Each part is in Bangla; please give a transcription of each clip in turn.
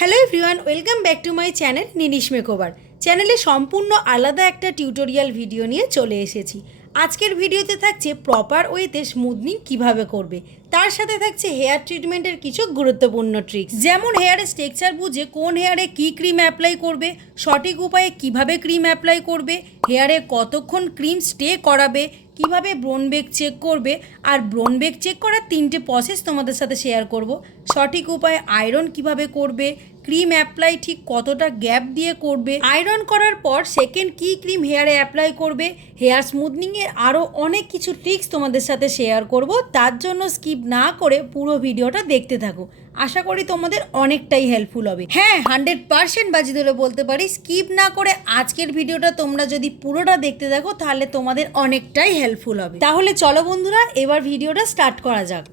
Hello everyone, welcome back to my channel Ninish makeover. চ্যানেলে সম্পূর্ণ আলাদা একটা টিউটোরিয়াল ভিডিও নিয়ে চলে এসেছি। আজকের ভিডিওতে থাকছে প্রপার ওয়েতে স্মুথনিং কিভাবে করবে, তার সাথে থাকছে হেয়ার ট্রিটমেন্টের কিছু গুরুত্বপূর্ণ ট্রিক্স, যেমন হেয়ারের স্ট্রাকচার বুঝে কোন হেয়ারে কী ক্রিম অ্যাপ্লাই করবে, সঠিক উপায়ে কিভাবে ক্রিম অ্যাপ্লাই করবে, হেয়ারে কতক্ষণ ক্রিম স্টে করাবে, কিভাবে ব্রোন বেক চেক করবে, আর ব্রোন বেক চেক করার 3টে প্রসেস তোমাদের সাথে শেয়ার করব। সঠিক উপায়ে আয়রন কিভাবে করবে, ক্রিম অ্যাপ্লাই ঠিক কতটা গ্যাপ দিয়ে করবে, আয়রন করার পর সেকেন্ড কী ক্রিম হেয়ারে অ্যাপ্লাই করবে, হেয়ার স্মুথনিংয়ের আরও অনেক কিছু ট্রিক্স তোমাদের সাথে শেয়ার করব। তার জন্য স্কিপ না করে পুরো ভিডিওটা দেখতে থাকো। আশা করি তোমাদের অনেকটাই হেল্পফুল হবে। হ্যাঁ, 100% বাজি ধরে বলতে পারি, স্কিপ না করে আজকের ভিডিওটা তোমরা যদি পুরোটা দেখতে থাকো তাহলে তোমাদের অনেকটাই হেল্পফুল হবে। তাহলে চলো বন্ধুরা, এবার ভিডিওটা স্টার্ট করা যাক।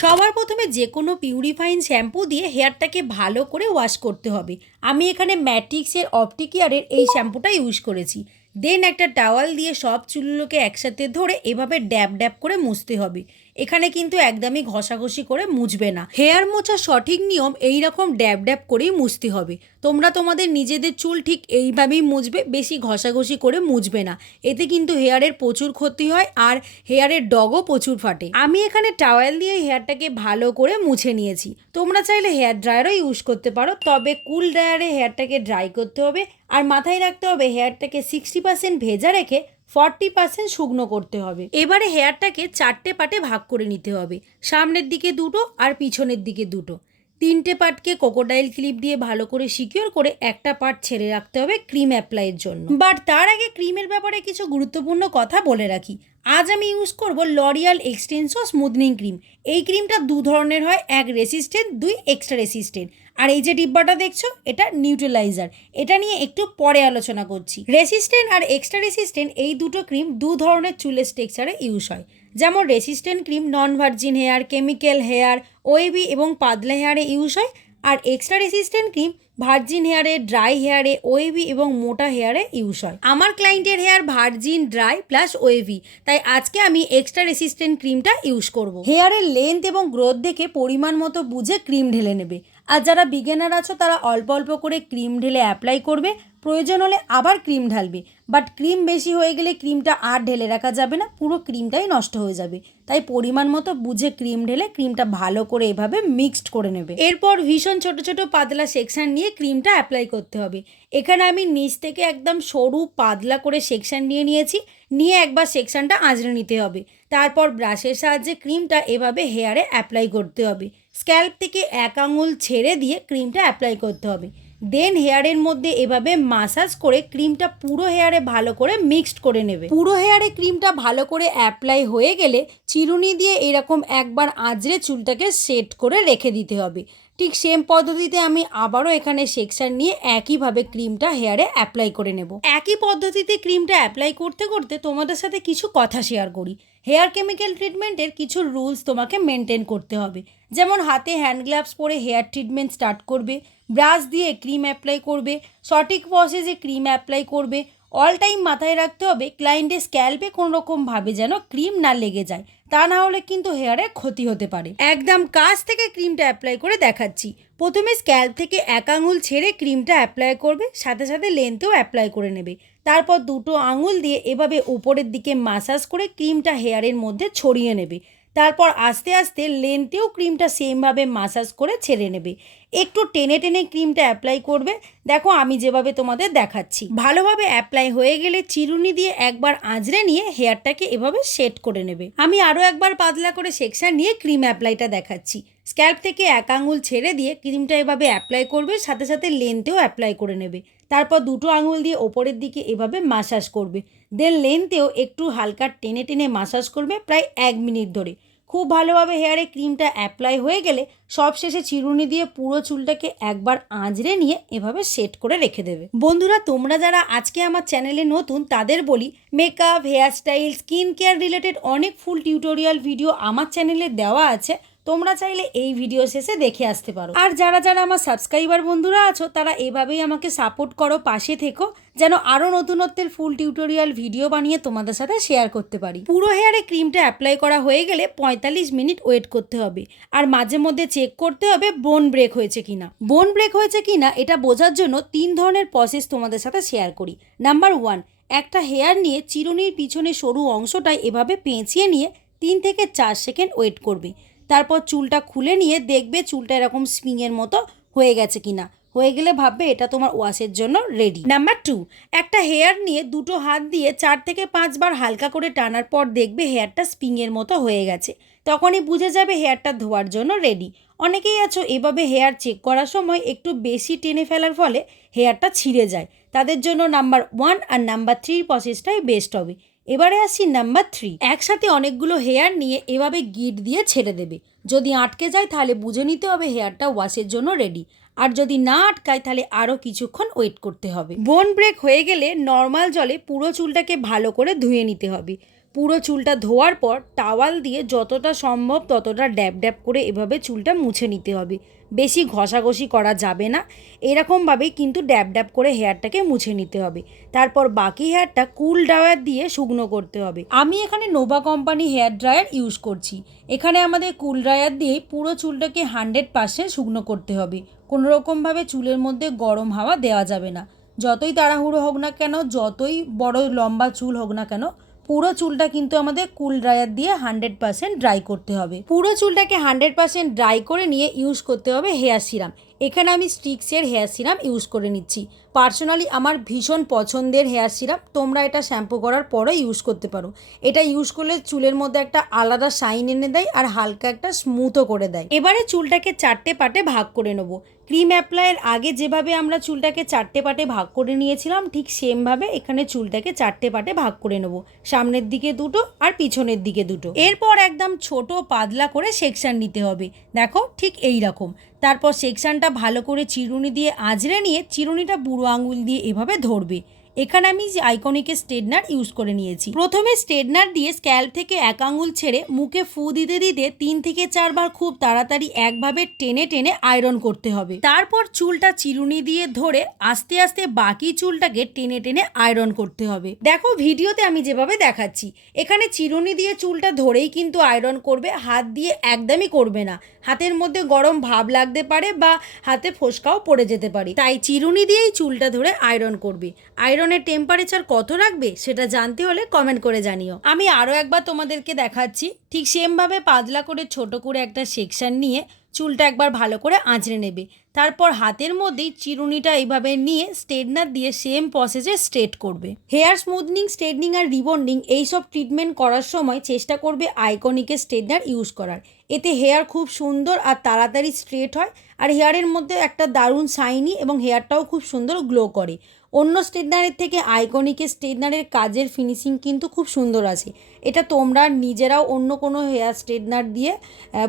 সবার প্রথমে যে কোনো পিউরিফাইং শ্যাম্পু দিয়ে হেয়ারটাকে ভালো করে ওয়াশ করতে হবে। আমি এখানে ম্যাট্রিক্সের অপটিকেয়ারের এই শ্যাম্পুটা ইউজ করেছি। দেন একটা টাওয়াল দিয়ে সব চুলগুলোকে একসাথে ধরে এভাবে ড্যাব ড্যাব করে মুছতে হবে। এখানে কিন্তু একদমই ঘষাঘষি করে মুছবে না। হেয়ার মোছার সঠিক নিয়ম এই রকম ড্যাব ড্যাব করেই মুছতে হবে। তোমরা তোমাদের নিজেদের চুল ঠিক এইভাবেই মুছবে, বেশি ঘষাঘষি করে মুছবে না। এতে কিন্তু হেয়ারের প্রচুর ক্ষতি হয় আর হেয়ারের ডগও প্রচুর ফাটে। আমি এখানে টাওয়েল দিয়ে হেয়ারটাকে ভালো করে মুছে নিয়েছি। তোমরা চাইলে হেয়ার ড্রায়ারও ইউজ করতে পারো, তবে কুল ড্রায়ারে হেয়ারটাকে ড্রাই করতে হবে। আর মাথায় রাখতে হবে হেয়ারটাকে 60% ভেজা রেখে 40% শুকনো করতে হবে। এবারে হেয়ারটাকে 4টে পার্টে ভাগ করে নিতে হবে। সামনের দিকে 2টো আর পিছনের দিকে 2টো। 3টে পার্টকে ক্রোকোডাইল ক্লিপ দিয়ে ভালো করে সিকিউর করে একটা পার্ট ছেড়ে রাখতে হবে ক্রিম অ্যাপ্লাইয়ের জন্য। বাট তার আগে ক্রিমের ব্যাপারে কিছু গুরুত্বপূর্ণ কথা বলে রাখি। আজ আমি ইউজ করব লরিয়াল এক্সটেন্সো স্মুথনিং ক্রিম। এই ক্রিমটা 2 ধরনের হয়, এক রেসিস্ট্যান্ট, 2 এক্সট্রা রেসিস্ট্যান্ট। আর এই যে ডিব্বাটা দেখছো, এটা নিউট্রালাইজার। এটা নিয়ে একটু পরে আলোচনা করছি। রেসিস্ট্যান্ট আর এক্সট্রা রেসিস্ট্যান্ট এই দুটো ক্রিম 2 ধরনের চুলের স্ট্রাকচারে ইউজ হয়। যেমন resistant cream non virgin hair, chemical hair, wavy এবং পাতলা হেয়ারে ইউজ হয়। আর এক্সট্রা রেসিস্ট্যান্ট ক্রিম ভার্জিন হেয়ারে, ড্রাই হেয়ারে, ওয়েভি এবং মোটা হেয়ারে ইউজ হয়। আমার ক্লায়েন্টের hair virgin, dry plus wavy, তাই আজকে আমি এক্সট্রা রেসিস্ট্যান্ট ক্রিমটা ইউজ করব। হেয়ারের লেন্থ এবং গ্রোথ দেখে পরিমাণ মতো বুঝে ক্রিম ঢেলে নেবে। আর যারা বিগিনার আছো তারা অল্প অল্প করে ক্রিম ঢেলে অ্যাপ্লাই করবে, প্রয়োজন হলে আবার ক্রিম ঢালবে। বাট ক্রিম বেশি হয়ে গেলে ক্রিমটা আর ঢেলে রাখা যাবে না, পুরো ক্রিমটাই নষ্ট হয়ে যাবে। তাই পরিমাণ মতো বুঝে ক্রিম ঢেলে ক্রিমটা ভালো করে এভাবে মিক্সড করে নেবে। এরপর ভীষণ ছোট ছোট পাতলা সেকশন নিয়ে ক্রিমটা অ্যাপ্লাই করতে হবে। এখানে আমি নিচ থেকে একদম সরু পাতলা করে সেকশন নিয়েছি। নিয়ে একবার সেকশনটা আঁচড়ে নিতে হবে। তারপর ব্রাশের সাহায্যে ক্রিমটা এভাবে হেয়ারে অ্যাপ্লাই করতে হবে। স্ক্যাল্প থেকে 1 আঙুল ছেড়ে দিয়ে ক্রিমটা অ্যাপ্লাই করতে হবে। দেন হেয়ারের মধ্যে এভাবে মাসাজ করে ক্রিমটা পুরো হেয়ারে ভালো করে মিক্সড করে নেবে। পুরো হেয়ারে ক্রিমটা ভালো করে অ্যাপ্লাই হয়ে গেলে চিরুনি দিয়ে এরকম একবার আঁচড়ে চুলটাকে সেট করে রেখে দিতে হবে। ঠিক সেম পদ্ধতিতে আমি আবারও এখানে সেকশন নিয়ে একইভাবে ক্রিমটা হেয়ারে অ্যাপ্লাই করে নেব। একই পদ্ধতিতে ক্রিমটা অ্যাপ্লাই করতে করতে তোমাদের সাথে কিছু কথা শেয়ার করি। হেয়ার কেমিক্যাল ট্রিটমেন্টের কিছু রুলস তোমাকে মেনটেন করতে হবে। যেমন হাতে হ্যান্ড গ্লাভস পরে হেয়ার ট্রিটমেন্ট স্টার্ট করবে, ব্রাশ দিয়ে ক্রিম অ্যাপ্লাই করবে, সঠিক প্রসেসে ক্রিম অ্যাপ্লাই করবে। অল টাইম মাথায় রাখতে হবে ক্লায়েন্টের স্ক্যাল্পে কোনোরকমভাবে যেন ক্রিম না লেগে যায়, তা না হলে কিন্তু হেয়ারে ক্ষতি হতে পারে। একদম কাছ থেকে ক্রিমটা অ্যাপ্লাই করে দেখাচ্ছি। প্রথমে স্ক্যাল্প থেকে 1 আঙুল ছেড়ে ক্রিমটা অ্যাপ্লাই করবে, সাথে সাথে লেন্থেও অ্যাপ্লাই করে নেবে। তারপর 2টো আঙুল দিয়ে এভাবে উপরের দিকে মাসাজ করে ক্রিমটা হেয়ারের মধ্যে ছড়িয়ে নেবে। তারপর আস্তে আস্তে লেন্থেও ক্রিমটা সেমভাবে মাসাজ করে ছেড়ে নেবে। একটু টেনে টেনে ক্রিমটা অ্যাপ্লাই করবে। দেখো আমি যেভাবে তোমাদের দেখাচ্ছি। ভালোভাবে অ্যাপ্লাই হয়ে গেলে চিরুনি দিয়ে একবার আঁচড়ে নিয়ে হেয়ারটাকে এভাবে সেট করে নেবে। আমি আরও একবার পাতলা করে সেকশন নিয়ে ক্রিম অ্যাপ্লাইটা দেখাচ্ছি। স্ক্যাল্প থেকে 1 আঙুল ছেড়ে দিয়ে ক্রিমটা এভাবে অ্যাপ্লাই করবে, সাথে সাথে লেন্থেও অ্যাপ্লাই করে নেবে। তারপর 2টো আঙুল দিয়ে ওপরের দিকে এভাবে মাসাজ করবে। দেন লেন্থেও একটু হালকা টেনে টেনে মাসাজ করবে প্রায় 1 মিনিট ধরে। খুব ভালোভাবে হেয়ারে ক্রিমটা অ্যাপ্লাই হয়ে গেলে সবশেষে চিরুনি দিয়ে পুরো চুলটাকে একবার আঁচড়ে নিয়ে এভাবে সেট করে রেখে দেবে। বন্ধুরা, তোমরা যারা আজকে আমার চ্যানেলে নতুন তাদের বলি, makeup, hairstyle, skin care related অনেক ফুল টিউটোরিয়াল ভিডিও আমার চ্যানেলে দেওয়া আছে। তোমরা চাইলে এই ভিডিও শেষে দেখে আসতে পারো। আর যারা যারা আমার সাবস্ক্রাইবার বন্ধুরা আছো তারা এভাবেই আমাকে সাপোর্ট করো, পাশে থেকো, যেন আরও নতুনত্বের ফুল টিউটোরিয়াল ভিডিও বানিয়ে তোমাদের সাথে শেয়ার করতে পারি। পুরো হেয়ারে ক্রিমটা অ্যাপ্লাই করা হয়ে গেলে 45 মিনিট ওয়েট করতে হবে। আর মাঝে মধ্যে চেক করতে হবে বোন ব্রেক হয়েছে কিনা। বোন ব্রেক হয়েছে কিনা এটা বোঝার জন্য 3 ধরনের প্রসেস তোমাদের সাথে শেয়ার করি। নাম্বার 1, একটা হেয়ার নিয়ে চিরুনির পিছনে সরু অংশটায় এভাবে পেঁচিয়ে নিয়ে 3 থেকে 4 সেকেন্ড ওয়েট করবে। তারপর চুলটা খুলে নিয়ে দেখবে চুলটা এরকম স্প্রিংয়ের মতো হয়ে গেছে কিনা। হয়ে গেলে ভাববে এটা তোমার ওয়াশের জন্য রেডি। নাম্বার 2, একটা হেয়ার নিয়ে দুটো হাত দিয়ে 4 থেকে 5 বার হালকা করে টানার পর দেখবে হেয়ারটা স্প্রিংয়ের মতো হয়ে গেছে। তখনই বুঝে যাবে হেয়ারটা ধোয়ার জন্য রেডি। অনেকেই আছো এভাবে হেয়ার চেক করার সময় একটু বেশি টেনে ফেলার ফলে হেয়ারটা ছিঁড়ে যায়। তাদের জন্য নাম্বার 1 আর নাম্বার 3 প্রসেসটাই বেস্ট হবে। এবারে আসি নাম্বার 3, একসাথে অনেকগুলো হেয়ার নিয়ে এভাবে গিট দিয়ে ছেড়ে দেবে। যদি আটকে যায় তাহলে বুঝে নিতে হবে হেয়ারটা ওয়াশের জন্য রেডি। আর যদি না আটকায় তাহলে আরও কিছুক্ষণ ওয়েট করতে হবে। বোন ব্রেক হয়ে গেলে নর্মাল জলে পুরো চুলটাকে ভালো করে ধুয়ে নিতে হবে। পুরো চুলটা ধোয়ার পর টাওয়াল দিয়ে যতটা সম্ভব ততটা ড্যাব ড্যাব করে এভাবে চুলটা মুছে নিতে হবে। বেশি ঘষাঘষি করা যাবে না, এরকমভাবেই কিন্তু ড্যাব ড্যাব করে হেয়ারটাকে মুছে নিতে হবে। তারপর বাকি হেয়ারটা কুল ড্রায়ার দিয়ে শুকনো করতে হবে। আমি এখানে Nova company hair dryer use করছি। এখানে আমাদের কুল ড্রায়ার দিয়েই পুরো চুলটাকে 100% শুকনো করতে হবে। কোনো রকমভাবে চুলের মধ্যে গরম হাওয়া দেওয়া যাবে না। যতই তাড়াহুড়ো হোক না কেন, যতই বড় লম্বা চুল হোক না কেন, পুরো চুলটা কিন্তু আমাদের কুল ড্রায়ার দিয়ে 100% ড্রাই করতে হবে। পুরো চুলটাকে 100% ড্রাই করে নিয়ে ইউজ করতে হবে হেয়ার সিরাম। এখানে আমি স্ট্রিক্সের হেয়ার সিরাম ইউজ করে নিচ্ছি। পার্সোনালি আমার ভীষণ পছন্দের হেয়ার সিরাম। তোমরা এটা শ্যাম্পু করার পরে ইউজ করতে পারো। এটা ইউজ করলে চুলের মধ্যে একটা আলাদা শাইন এনে দেয় আর হালকা একটা স্মুথও করে দেয়। এবারে চুলটাকে 4টে পার্টে ভাগ করে নেবো। ক্রিম অ্যাপ্লাইয়ের আগে যেভাবে আমরা চুলটাকে 4টে পার্টে ভাগ করে নিয়েছিলাম ঠিক সেমভাবে এখানে চুলটাকে 4টে পার্টে ভাগ করে নেবো। সামনের দিকে দুটো আর পিছনের দিকে দুটো। এরপর একদম ছোট পাতলা করে সেকশন নিতে হবে। দেখো ঠিক এই রকম। তারপর সেকশনটা ভালো করে চিরুনি দিয়ে আঁচড়ে নিয়ে চিরুনিটা বুড়ো আঙুল দিয়ে এভাবে ধরবে। এখানে আমি যে আইকনিকের স্ট্রেটনার ইউজ করে নিয়েছি। প্রথমে স্ট্রেটনার দিয়ে স্ক্যাল্প থেকে 1 আঙুল ছেড়ে মুখে ফু দিতে দিতে 3 থেকে 4 বার খুব তাড়াতাড়ি একভাবে টেনে টেনে আয়রন করতে হবে। তারপর চুলটা চিরুনি দিয়ে ধরে আস্তে আস্তে বাকি চুলটাকে টেনে টেনে আয়রন করতে হবে। দেখো ভিডিওতে আমি যেভাবে দেখাচ্ছি, এখানে চিরুনি দিয়ে চুলটা ধরেই কিন্তু আয়রন করবে, হাত দিয়ে একদমই করবে না। হাতের মধ্যে গরম ভাব লাগতে পারে বা হাতে ফোসকাও পড়ে যেতে পারে, তাই চিরুনি দিয়েই চুলটা ধরে আয়রন করবে। আয়রনের টেম্পারেচার কত রাখবে সেটা জানতে হলে কমেন্ট করে জানিও। আমি আরও একবার তোমাদেরকে দেখাচ্ছি। ঠিক সেমভাবে পাতলা করে ছোট করে একটা সেকশন নিয়ে চুলটা একবার ভালো করে আঁচড়ে নেবে। তারপর হাতের মধ্যেই চিরুনিটা এইভাবে নিয়ে স্ট্রেটনার দিয়ে সেম প্রসেসে স্ট্রেট করবে। হেয়ার স্মুথনিং, স্ট্রেটনিং আর রিবন্ডিং এইসব ট্রিটমেন্ট করার সময় চেষ্টা করবে আইকনিকের স্ট্রেটনার ইউজ করার। এতে হেয়ার খুব সুন্দর আর তাড়াতাড়ি স্ট্রেট হয় আর হেয়ারের মধ্যে একটা দারুণ শাইনি এবং হেয়ারটাও খুব সুন্দর গ্লো করে। অন্য স্ট্রেটনারের থেকে আইকনিকের স্ট্রেটনারের কাজের ফিনিশিং কিন্তু খুব সুন্দর আছে। এটা তোমরা নিজেরাও অন্য কোনো হেয়ার স্ট্রেটনার দিয়ে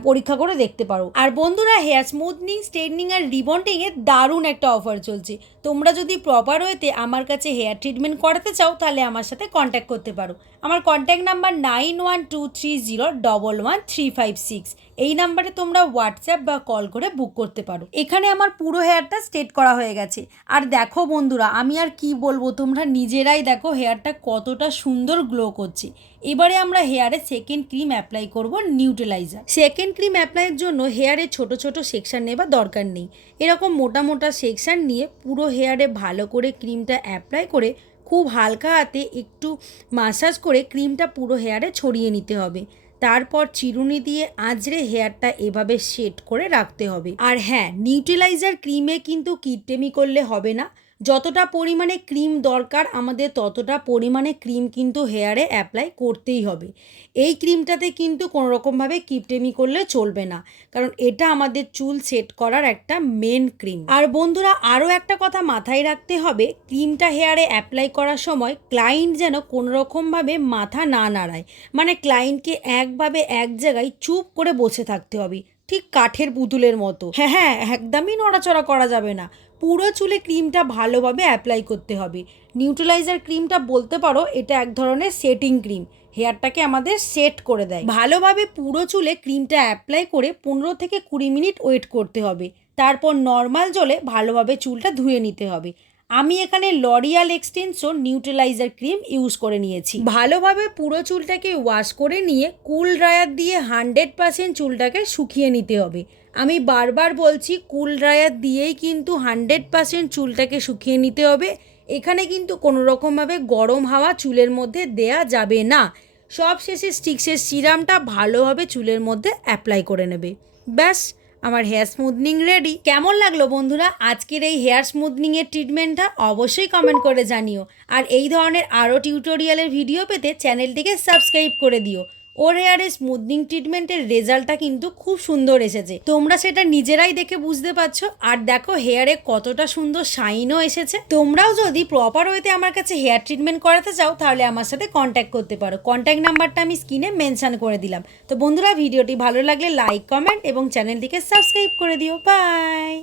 পরীক্ষা করে দেখতে পারো। আর বন্ধুরা, হেয়ার স্মুথনিং, স্ট্রেটনিং আর রিবন্ডিংয়ের দারুণ একটা অফার চলছে। তোমরা যদি প্রপার ওয়েতে আমার কাছে হেয়ার ট্রিটমেন্ট করাতে চাও তাহলে আমার সাথে কন্ট্যাক্ট করতে পারো। আমার কন্ট্যাক্ট নাম্বার 9123011356। এই নাম্বারে তোমরা হোয়াটসঅ্যাপ বা কল করে বুক করতে পারো। এখানে আমার পুরো হেয়ারটা স্ট্রেট করা হয়ে গেছে। আর দেখো বন্ধুরা, আমি আর কি বলবো, তোমরা নিজেরাই দেখো হেয়ারটা কতটা সুন্দর গ্লো করছে। এবারে আমরা হেয়ারে সেকেন্ড ক্রিম অ্যাপ্লাই করব, নিউট্রালাইজার। সেকেন্ড ক্রিম অ্যাপ্লাইয়ের জন্য হেয়ারে ছোট ছোট সেকশন নেবার দরকার নেই। এরকম মোটা মোটা সেকশন নিয়ে পুরো হেয়ারে ভালো করে ক্রিমটা অ্যাপ্লাই করে খুব হালকা হাতে একটু মাসাজ করে ক্রিমটা পুরো হেয়ারে ছড়িয়ে নিতে হবে। তারপর চিরুনি দিয়ে আঁচড়ে হেয়ারটা এভাবে সেট করে রাখতে হবে। আর হ্যাঁ, নিউট্রালাইজার ক্রিমে কিন্তু কিটটেমি করলে হবে না। যতটা পরিমাণে ক্রিম দরকার আমাদের ততটা পরিমাণে ক্রিম কিন্তু হেয়ারে অ্যাপ্লাই করতেই হবে। এই ক্রিমটাতে কিন্তু কোনো রকমভাবে কিপটেমি করলে চলবে না, কারণ এটা আমাদের চুল সেট করার একটা মেন ক্রিম। আর বন্ধুরা, আরও একটা কথা মাথায় রাখতে হবে, ক্রিমটা হেয়ারে অ্যাপ্লাই করার সময় ক্লায়েন্ট যেন কোনো রকমভাবে মাথা না নাড়ায়। মানে ক্লায়েন্টকে একভাবে এক জায়গায় চুপ করে বসে থাকতে হবে, ঠিক কাঠের পুতুলের মতো। হ্যাঁ, একদমই নড়াচড়া করা যাবে না। পুরো চুলে ক্রিমটা ভালোভাবে অ্যাপ্লাই করতে হবে। নিউট্রালাইজার ক্রিমটা বলতে পারো এটা এক ধরনের সেটিং ক্রিম। হেয়ারটাকে আমাদের সেট করে দেয়। ভালোভাবে পুরো চুলে ক্রিমটা অ্যাপ্লাই করে 15 থেকে 20 মিনিট ওয়েট করতে হবে। তারপর নর্মাল জলে ভালোভাবে চুলটা ধুয়ে নিতে হবে। আমি এখানে L'Oréal extension neutraliser cream use করে নিয়েছি। ভালোভাবে পুরো চুলটাকে ওয়াশ করে নিয়ে কুল ড্রায়ার দিয়ে 100% চুলটাকে শুকিয়ে নিতে হবে। আমি বারবার বলছি কুল ড্রায়ার দিয়েই কিন্তু 100% চুলটাকে শুকিয়ে নিতে হবে। এখানে কিন্তু কোনো রকমভাবে গরম হাওয়া চুলের মধ্যে দেয়া যাবে না। সব শেষে স্টিক্সের সিরামটা ভালোভাবে চুলের মধ্যে অ্যাপ্লাই করে নেবে। ব্যাস, আমার হেয়ার স্মুথনিং রেডি। কেমন লাগলো বন্ধুরা আজকের এই হেয়ার স্মুথনিংয়ের ট্রিটমেন্টটা? অবশ্যই কমেন্ট করে জানিও। আর এই ধরনের আরও টিউটোরিয়ালের ভিডিও পেতে চ্যানেলটিকে সাবস্ক্রাইব করে দিও। ওর হেয়ারের স্মুথনিং ট্রিটমেন্টের রেজাল্টটা কিন্তু খুব সুন্দর এসেছে, তোমরা সেটা নিজেরাই দেখে বুঝতে পারছো। আর দেখো হেয়ারে কতটা সুন্দর শাইনও এসেছে। তোমরাও যদি প্রপার ওয়েতে আমার কাছে হেয়ার ট্রিটমেন্ট করাতে চাও তাহলে আমার সাথে কন্ট্যাক্ট করতে পারো। কন্ট্যাক্ট নাম্বারটা আমি স্ক্রিনে মেনশন করে দিলাম। তো বন্ধুরা ভিডিওটি ভালো লাগলে লাইক, কমেন্ট এবং চ্যানেলটিকে সাবস্ক্রাইব করে দিও। বাই।